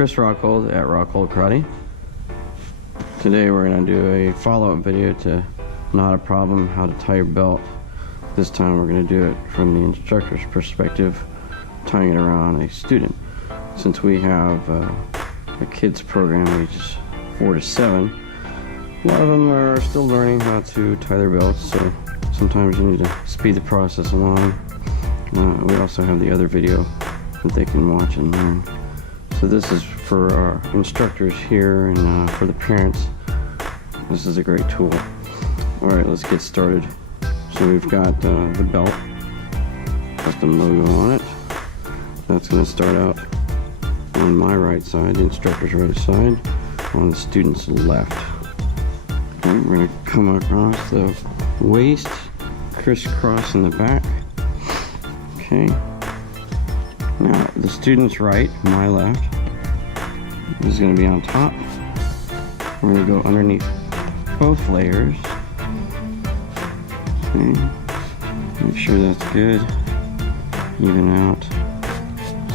Chris Rockhold at Rockhold Karate. Today we're going to do a follow-up video to Not a Problem, How to Tie Your Belt. This time we're going to do it from the instructor's perspective, tying it around a student. Since we have a kids program ages 4 to 7, a lot of them are still learning how to tie their belts, so sometimes you need to speed the process along. We also have the other video that they can watch and learn. So this is for our instructors here, and for the parents, this is a great tool. Alright, let's get started. So we've got the belt, custom logo on it. That's going to start out on my right side, the instructor's right side, on the student's left. Okay, we're going to come across the waist, crisscross in the back. Okay. Now the student's right, my left, is going to be on top. We're going to go underneath both layers. Okay. Make sure that's good. Even out.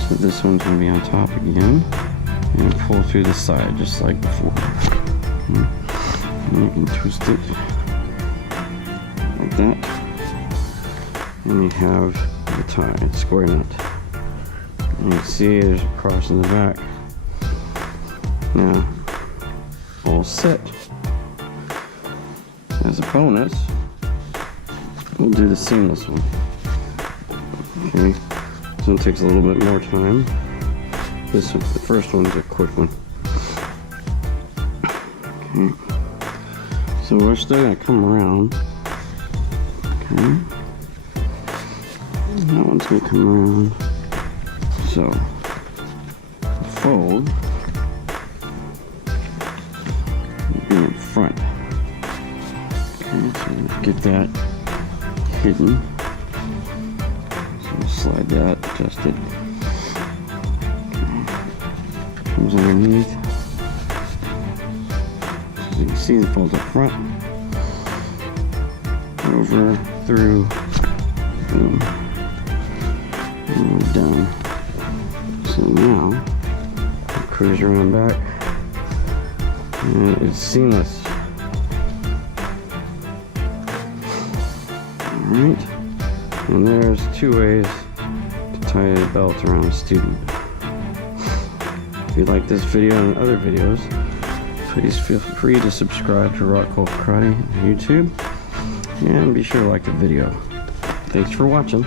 So this one's going to be on top again. And pull through the side just like before. Okay. And you can twist it like that. And you have the tie, square nut. And you can see there's a cross in the back. Now, all set. As a bonus, we'll do the seamless one. Okay, this one takes a little bit more time. This one, the first one's a quick one. Okay, so we're still gonna come around. Okay, that one's gonna come around. So, fold be in front. Okay, so let's get that hidden. So we'll slide that, adjust it. Okay. Comes underneath. As you can see, it folds up front, over, through, boom, and we're done. So now, cruise around back, and it's seamless. Alright, and there's 2 ways to tie a belt around a student. If you like this video and other videos, please feel free to subscribe to Rockhold Karate on YouTube, and be sure to like the video. Thanks for watching.